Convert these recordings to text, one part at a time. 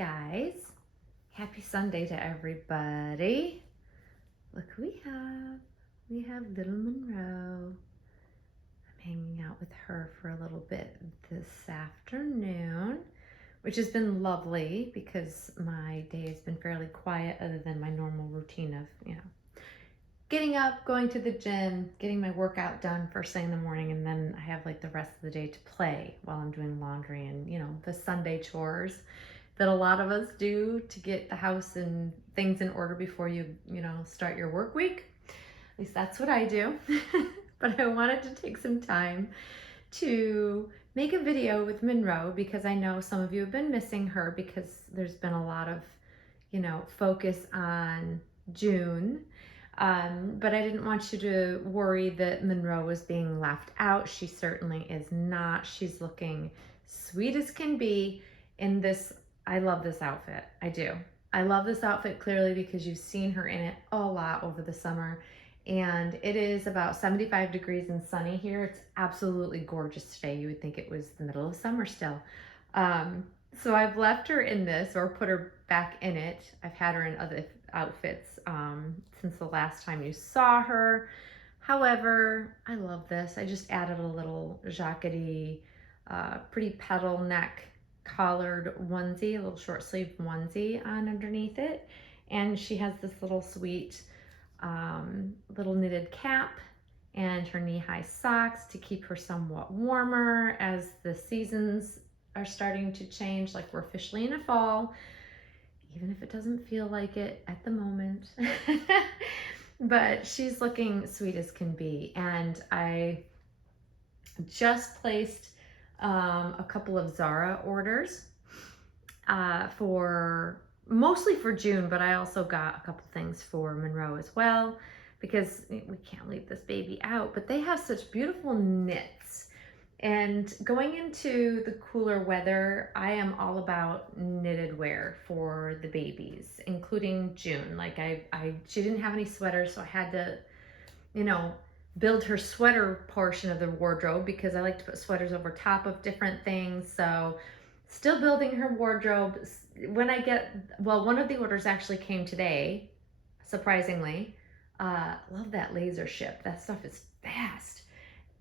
guys, happy Sunday to everybody. Look who we have. We have little Monroe. I'm hanging out with her for a little bit this afternoon, which has been lovely because my day has been fairly quiet other than my normal routine of, getting up, going to the gym, getting my workout done first thing in the morning, and then I have like the rest of the day to play while I'm doing laundry and, the Sunday chores that a lot of us do to get the house and things in order before you start your work week. At least that's what I do. But I wanted to take some time to make a video with Monroe because I know some of you have been missing her because there's been a lot of, focus on June. But I didn't want you to worry that Monroe was being left out. She certainly is not. She's looking sweet as can be in this. I love this outfit. I do. I love this outfit clearly because you've seen her in it a lot over the summer. And it is about 75 degrees and sunny here. It's absolutely gorgeous today. You would think it was the middle of summer still. So I've left her in this or put her back in it. I've had her in other outfits since the last time you saw her. However, I love this. I just added a little jackety, pretty petal neck collared onesie, a little short sleeve onesie on underneath it. And she has this little sweet little knitted cap and her knee-high socks to keep her somewhat warmer as the seasons are starting to change. Like, we're officially in a fall, even if it doesn't feel like it at the moment. But she's looking sweet as can be. And I just placed a couple of Zara orders for mostly for June, but I also got a couple things for Monroe as well because we can't leave this baby out. But they have such beautiful knits. And going into the cooler weather, I am all about knitted wear for the babies, including June. Like she didn't have any sweaters, so I had to, build her sweater portion of the wardrobe because I like to put sweaters over top of different things. So still building her wardrobe. When I one of the orders actually came today, surprisingly. Love that laser ship. That stuff is fast.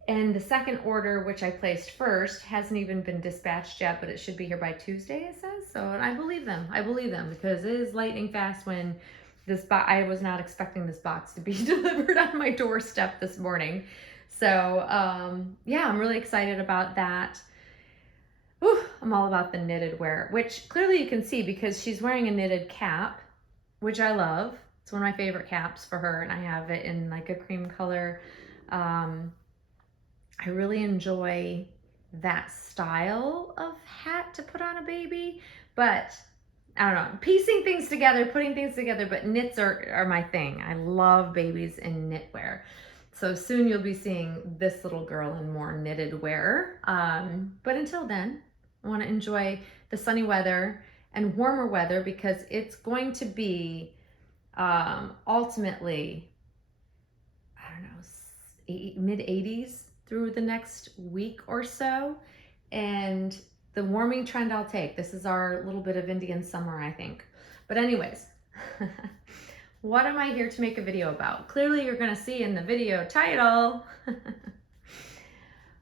And the second order, which I placed first, hasn't even been dispatched yet, but it should be here by Tuesday, it says. So, and I believe them. I believe them because it is lightning fast when I was not expecting this box to be delivered on my doorstep this morning. So, yeah, I'm really excited about that. Ooh, I'm all about the knitted wear, which clearly you can see because she's wearing a knitted cap, which I love. It's one of my favorite caps for her, and I have it in like a cream color. I really enjoy that style of hat to put on a baby, but I don't know, piecing things together, putting things together, but knits are my thing. I love babies in knitwear. So soon you'll be seeing this little girl in more knitted wear. But until then, I want to enjoy the sunny weather and warmer weather because it's going to be ultimately, I don't know, mid 80s through the next week or so. And the warming trend I'll take. This is our little bit of Indian summer, I think. But anyways, what am I here to make a video about? Clearly you're going to see in the video title.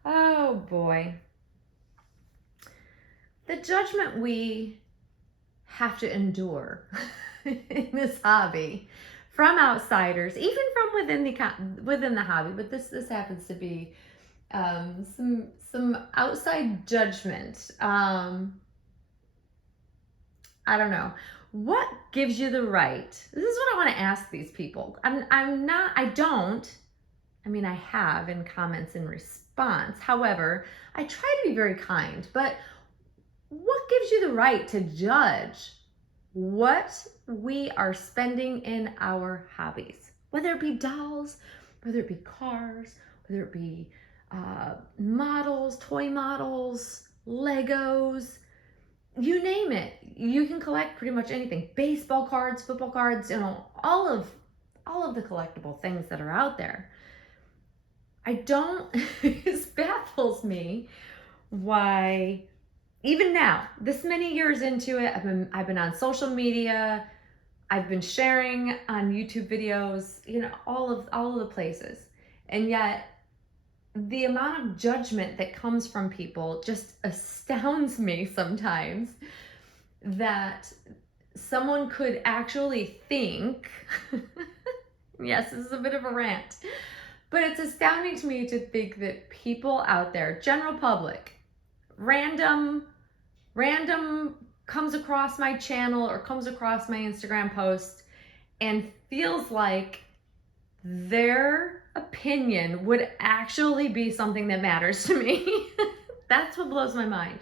Oh boy. The judgment we have to endure in this hobby from outsiders, even from within the hobby, but this happens to be some outside judgment. I don't know. What gives you the right? This is what I want to ask these people. I have in comments in response. However, I try to be very kind, but what gives you the right to judge what we are spending in our hobbies? Whether it be dolls, whether it be cars, whether it be models, toy models, Legos, you name it. You can collect pretty much anything. Baseball cards, football cards, all of the collectible things that are out there. It baffles me why even now, this many years into it, I've been on social media, I've been sharing on YouTube videos, you know, all of the places. And yet the amount of judgment that comes from people just astounds me sometimes, that someone could actually think yes, this is a bit of a rant, but it's astounding to me to think that people out there, general public, random comes across my channel or comes across my Instagram post and feels like their opinion would actually be something that matters to me. That's what blows my mind.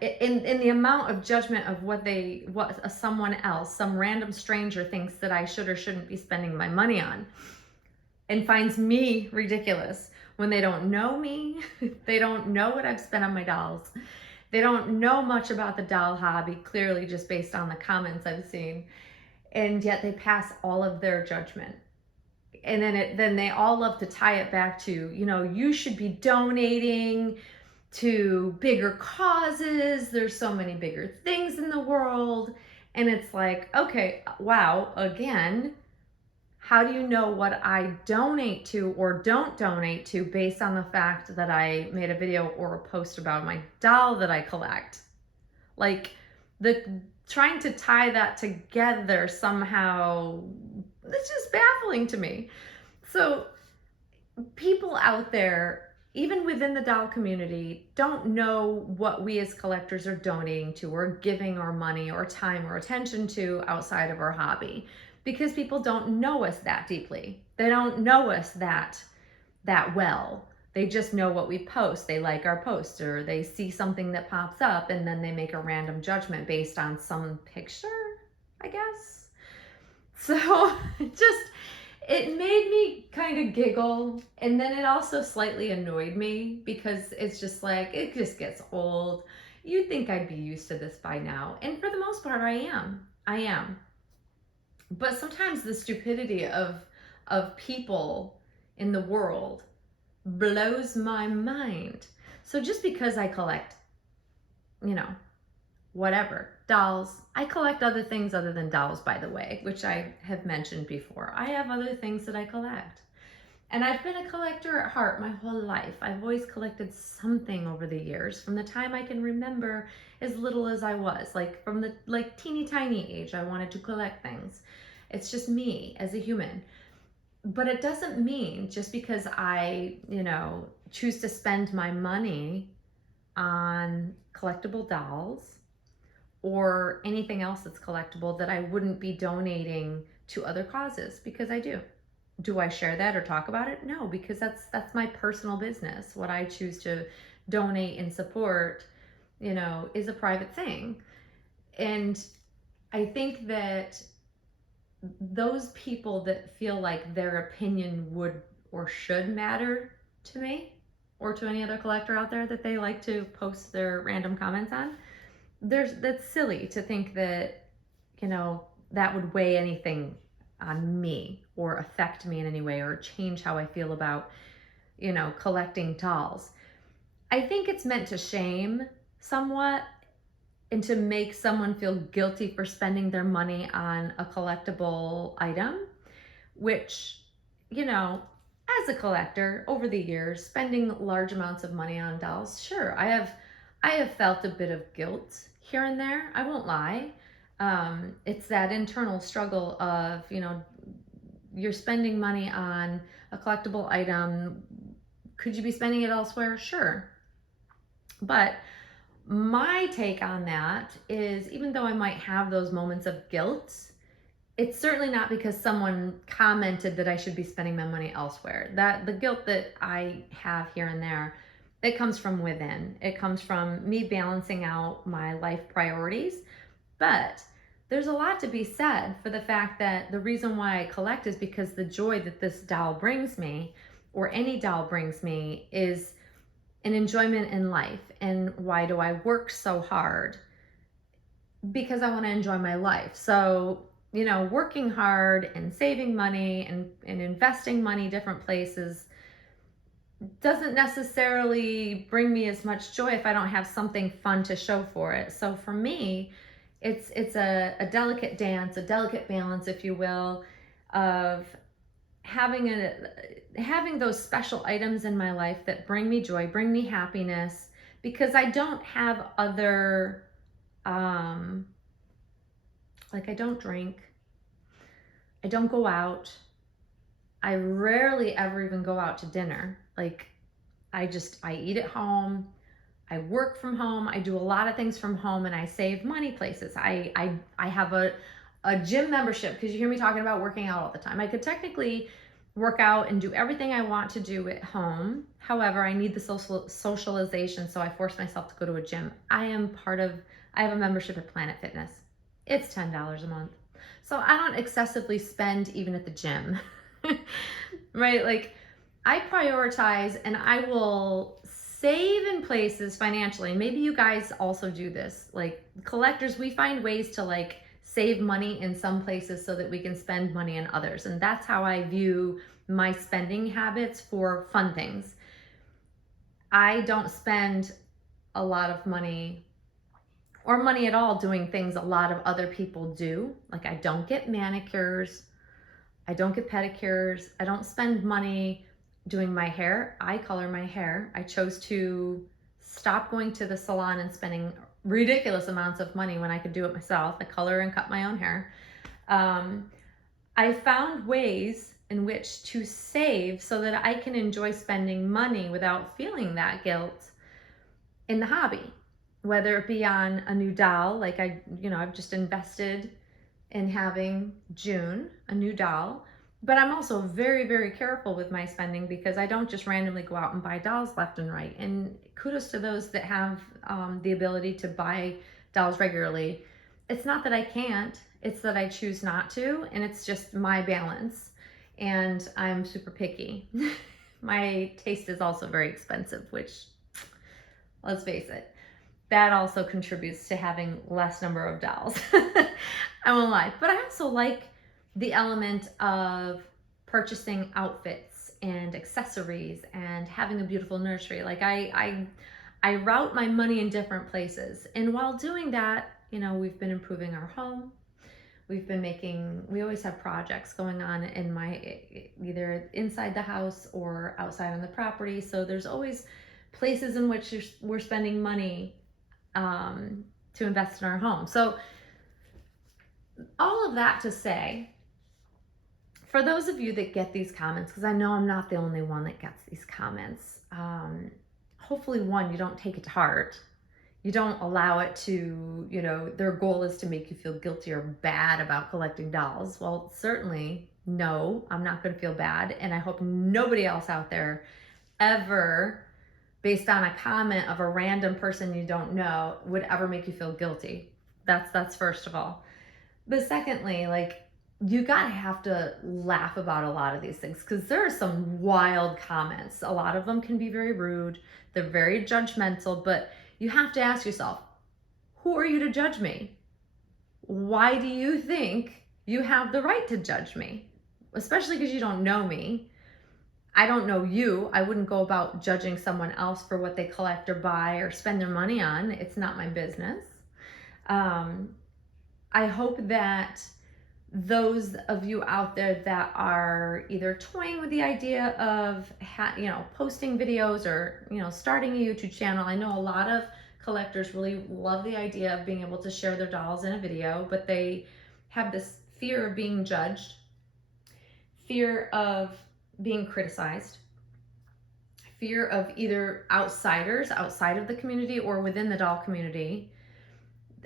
In the amount of judgment of what someone else, some random stranger, thinks that I should or shouldn't be spending my money on, and finds me ridiculous when they don't know me. They don't know what I've spent on my dolls. They don't know much about the doll hobby, clearly just based on the comments I've seen. And yet they pass all of their judgment. And then they all love to tie it back to, you know, you should be donating to bigger causes. There's so many bigger things in the world. And it's like, okay, wow, again, how do you know what I donate to or don't donate to based on the fact that I made a video or a post about my doll that I collect? Like, trying to tie that together somehow, it's just baffling to me. So people out there, even within the doll community, don't know what we as collectors are donating to or giving our money or time or attention to outside of our hobby, because people don't know us that deeply. They don't know us that well. They just know what we post. They like our post, or they see something that pops up and then they make a random judgment based on some picture, I guess. So it made me kind of giggle, and then it also slightly annoyed me, because it's just like, it just gets old. You'd think I'd be used to this by now, and for the most part I am. But sometimes the stupidity of people in the world blows my mind. So just because I collect, you know, whatever, dolls, I collect other things other than dolls, by the way, which I have mentioned before. I have other things that I collect. And I've been a collector at heart my whole life. I've always collected something over the years, from the time I can remember, as little as I was, like from the teeny tiny age, I wanted to collect things. It's just me as a human. But it doesn't mean just because I, you know, choose to spend my money on collectible dolls or anything else that's collectible that I wouldn't be donating to other causes, because I do. Do I share that or talk about it? No, because that's my personal business. What I choose to donate and support, you know, is a private thing. And I think that those people that feel like their opinion would or should matter to me or to any other collector out there that they like to post their random comments on, that's silly to think that, you know, that would weigh anything on me or affect me in any way or change how I feel about, you know, collecting dolls. I think it's meant to shame somewhat and to make someone feel guilty for spending their money on a collectible item, which, you know, as a collector over the years, spending large amounts of money on dolls, sure, I have felt a bit of guilt here and there. I won't lie. It's that internal struggle of, you know, you're spending money on a collectible item. Could you be spending it elsewhere? Sure. But my take on that is, even though I might have those moments of guilt, it's certainly not because someone commented that I should be spending my money elsewhere. That the guilt that I have here and there, it comes from within. It comes from me balancing out my life priorities. But there's a lot to be said for the fact that the reason why I collect is because the joy that this doll brings me, or any doll brings me, is an enjoyment in life. And why do I work so hard? Because I want to enjoy my life. So, you know, working hard and saving money and investing money different places, doesn't necessarily bring me as much joy if I don't have something fun to show for it. So for me, it's a delicate dance, a delicate balance, if you will, of having those special items in my life that bring me joy, bring me happiness, because I don't have other like I don't drink, I don't go out. I rarely ever even go out to dinner. Like I eat at home. I work from home. I do a lot of things from home and I save money places. I have a gym membership because you hear me talking about working out all the time. I could technically work out and do everything I want to do at home. However, I need the socialization, so I force myself to go to a gym. I have a membership at Planet Fitness. It's $10 a month. So I don't excessively spend even at the gym. Right? Like I prioritize and I will save in places financially. Maybe you guys also do this. Like collectors, we find ways to like save money in some places so that we can spend money in others. And that's how I view my spending habits for fun things. I don't spend a lot of money or money at all doing things a lot of other people do. Like I don't get manicures, I don't get pedicures, I don't spend money doing my hair. I color my hair. I chose to stop going to the salon and spending ridiculous amounts of money when I could do it myself. I color and cut my own hair. I found ways in which to save so that I can enjoy spending money without feeling that guilt in the hobby, whether it be on a new doll, like I've just invested in having June, a new doll, but I'm also very, very careful with my spending because I don't just randomly go out and buy dolls left and right. And kudos to those that have the ability to buy dolls regularly. It's not that I can't, it's that I choose not to, and it's just my balance. And I'm super picky. My taste is also very expensive, which, let's face it, that also contributes to having less number of dolls. I won't lie. But I also like the element of purchasing outfits and accessories and having a beautiful nursery. Like I route my money in different places. And while doing that, we've been improving our home. We always have projects going on in either inside the house or outside on the property. So there's always places in which we're spending money to invest in our home. So all of that to say, for those of you that get these comments, because I know I'm not the only one that gets these comments, hopefully one, you don't take it to heart. You don't allow it to, their goal is to make you feel guilty or bad about collecting dolls. Well, certainly, no, I'm not going to feel bad. And I hope nobody else out there ever, based on a comment of a random person you don't know, would ever make you feel guilty. That's first of all. But secondly, like, you gotta have to laugh about a lot of these things because there are some wild comments. A lot of them can be very rude. They're very judgmental, but you have to ask yourself, who are you to judge me? Why do you think you have the right to judge me? Especially because you don't know me. I don't know you. I wouldn't go about judging someone else for what they collect or buy or spend their money on. It's not my business. I hope that those of you out there that are either toying with the idea of posting videos or starting a YouTube channel. I know a lot of collectors really love the idea of being able to share their dolls in a video, but they have this fear of being judged, fear of being criticized, fear of either outsiders outside of the community or within the doll community,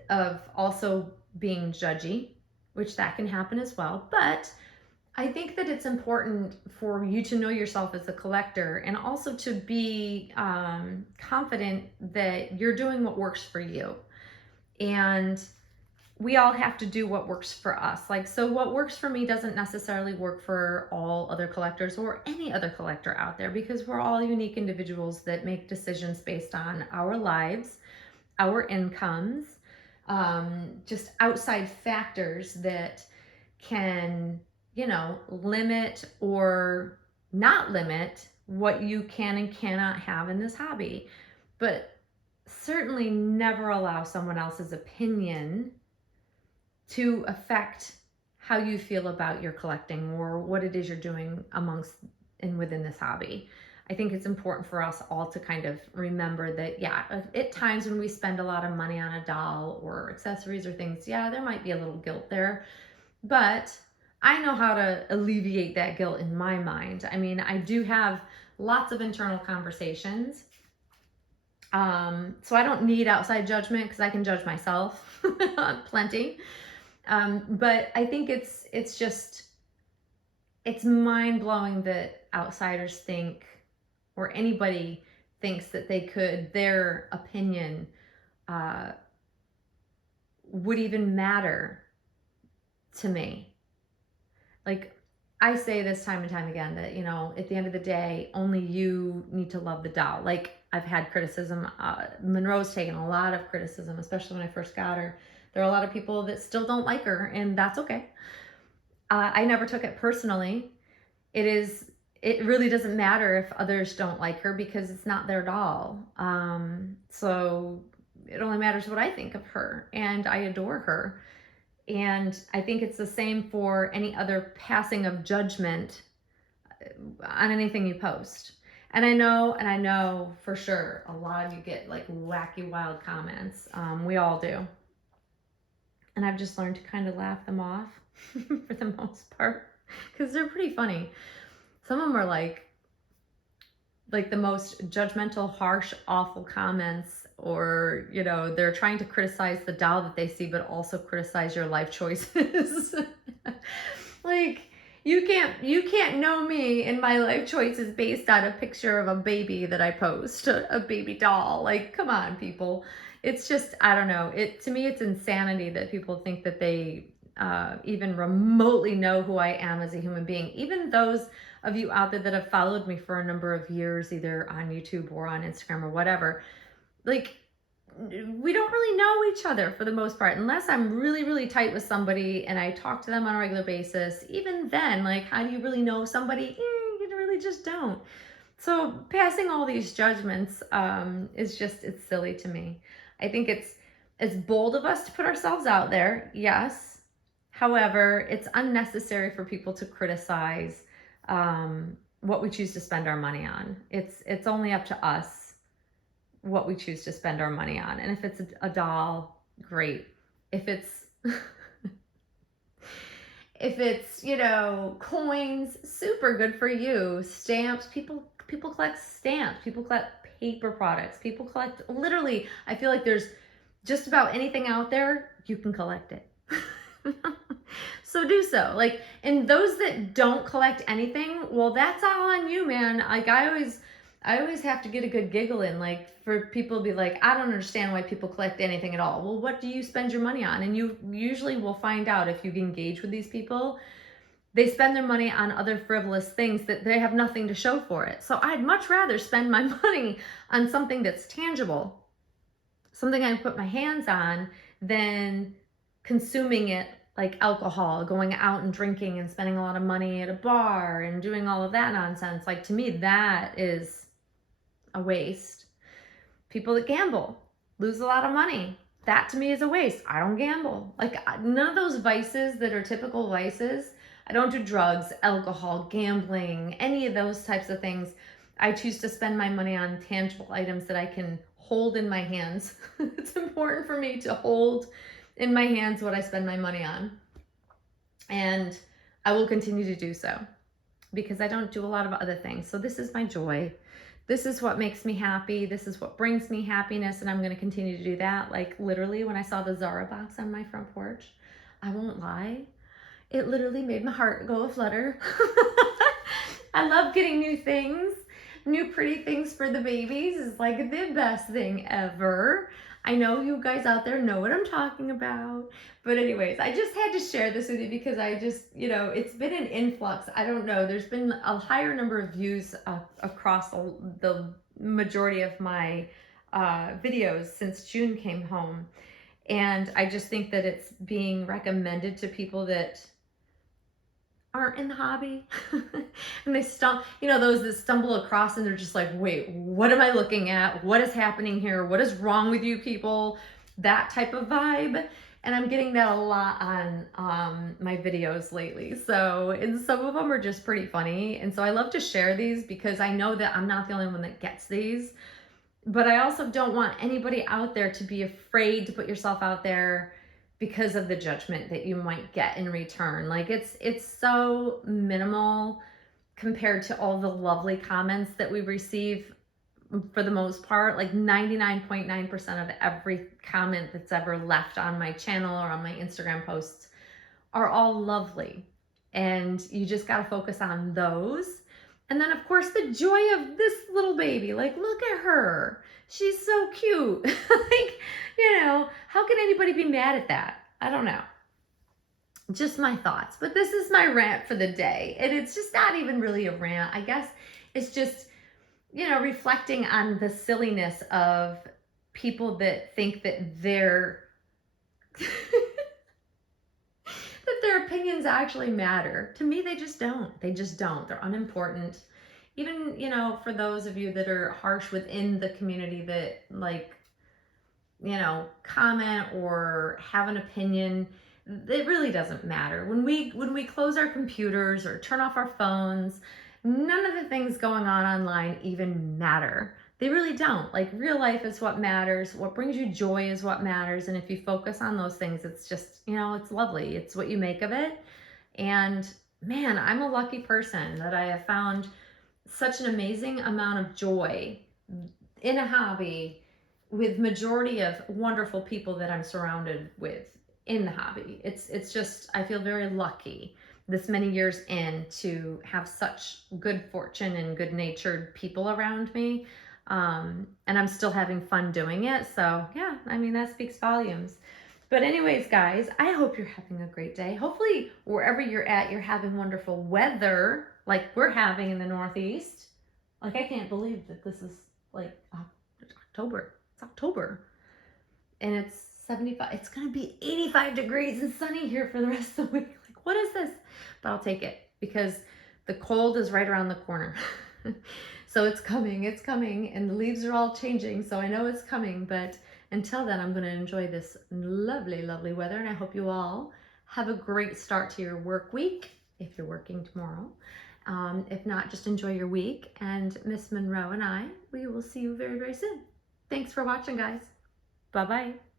of also being judgy, which that can happen as well. But I think that it's important for you to know yourself as a collector and also to be confident that you're doing what works for you. And we all have to do what works for us. So what works for me doesn't necessarily work for all other collectors or any other collector out there, because we're all unique individuals that make decisions based on our lives, our incomes, just outside factors that can, limit or not limit what you can and cannot have in this hobby. But certainly never allow someone else's opinion to affect how you feel about your collecting or what it is you're doing amongst and within this hobby. I think it's important for us all to kind of remember that, yeah, at times when we spend a lot of money on a doll or accessories or things, yeah, there might be a little guilt there, but I know how to alleviate that guilt in my mind. I mean, I do have lots of internal conversations. So I don't need outside judgment because I can judge myself plenty. But I think it's just, it's mind blowing that outsiders think, or anybody thinks that their opinion would even matter to me. Like, I say this time and time again that, you know, at the end of the day, only you need to love the doll. Like, I've had criticism. Monroe's taken a lot of criticism, especially when I first got her. There are a lot of people that still don't like her, and that's okay. I never took it personally. It really doesn't matter if others don't like her because it's not their doll. So it only matters what I think of her, and I adore her. And I think it's the same for any other passing of judgment on anything you post. And I know for sure a lot of you get like wacky, wild comments. We all do. And I've just learned to kind of laugh them off for the most part because they're pretty funny. Some of them are like the most judgmental, harsh, awful comments, or, you know, they're trying to criticize the doll that they see, but also criticize your life choices. Like, you can't know me and my life choices based on a picture of a baby that I post, a baby doll. Like, come on, people. It's just, I don't know. To me, it's insanity that people think that they even remotely know who I am as a human being. Even those of you out there that have followed me for a number of years, either on YouTube or on Instagram or whatever, like, we don't really know each other for the most part, unless I'm really, really tight with somebody and I talk to them on a regular basis. Even then, like, how do you really know somebody? You really just don't. So passing all these judgments it's silly to me. I think it's bold of us to put ourselves out there, yes. However, it's unnecessary for people to criticize what we choose to spend our money on. It's only up to us what we choose to spend our money on. And if it's a doll, great. If it's if it's, you know, coins, super good for you. Stamps, people collect stamps, people collect paper products, people collect, literally, I feel like there's just about anything out there, you can collect it. So do so. Like, and those that don't collect anything, well, that's all on you, man. Like, I always have to get a good giggle in, like, for people to be like, I don't understand why people collect anything at all. Well, what do you spend your money on? And you usually will find out if you engage with these people. They spend their money on other frivolous things that they have nothing to show for it. So I'd much rather spend my money on something that's tangible, something I put my hands on, than consuming it like alcohol, going out and drinking and spending a lot of money at a bar and doing all of that nonsense. Like, to me, that is a waste. People that gamble lose a lot of money. That to me is a waste. I don't gamble. Like, none of those vices that are typical vices. I don't do drugs, alcohol, gambling, any of those types of things. I choose to spend my money on tangible items that I can hold in my hands. It's important for me to hold in my hands what I spend my money on. And I will continue to do so because I don't do a lot of other things. So this is my joy. This is what makes me happy. This is what brings me happiness. And I'm going to continue to do that. Like, literally, when I saw the Zara box on my front porch, I won't lie, it literally made my heart go aflutter. I love getting new things. New pretty things for the babies is like the best thing ever. I know you guys out there know what I'm talking about. But anyways, I just had to share this with you because I just, you know, it's been an influx. I don't know. There's been a higher number of views across the majority of my videos since June came home. And I just think that it's being recommended to people that aren't in the hobby and they those that stumble across and they're just like, wait, what am I looking at? What is happening here? What is wrong with you people? That type of vibe. And I'm getting that a lot on my videos lately. So, and some of them are just pretty funny. And so I love to share these because I know that I'm not the only one that gets these. But I also don't want anybody out there to be afraid to put yourself out there because of the judgment that you might get in return. Like it's so minimal compared to all the lovely comments that we receive for the most part. Like 99.9% of every comment that's ever left on my channel or on my Instagram posts are all lovely. And you just got to focus on those. And then, of course, the joy of this little baby. Like, look at her. She's so cute. Like, how can anybody be mad at that? I don't know. Just my thoughts. But this is my rant for the day. And it's just not even really a rant. I guess it's just, reflecting on the silliness of people that think that their their opinions actually matter. To me, they just don't. They just don't. They're unimportant. Even, for those of you that are harsh within the community that comment or have an opinion, it really doesn't matter. When we close our computers or turn off our phones, none of the things going on online even matter. They really don't. Like, real life is what matters. What brings you joy is what matters. And if you focus on those things, it's just, it's lovely. It's what you make of it. And man, I'm a lucky person that I have found such an amazing amount of joy in a hobby with majority of wonderful people that I'm surrounded with in the hobby. It's just, I feel very lucky this many years in to have such good fortune and good natured people around me. And I'm still having fun doing it. So yeah, I mean, that speaks volumes. But anyways, guys, I hope you're having a great day. Hopefully wherever you're at, you're having wonderful weather like we're having in the Northeast. Like, I can't believe that this is like October. It's October. And it's 75. It's going to be 85 degrees and sunny here for the rest of the week. Like, what is this? But I'll take it because the cold is right around the corner. So it's coming, and the leaves are all changing. So I know it's coming, but until then, I'm going to enjoy this lovely, lovely weather. And I hope you all have a great start to your work week if you're working tomorrow. If not, just enjoy your week. And Miss Monroe and we will see you very, very soon. Thanks for watching, guys. Bye-bye.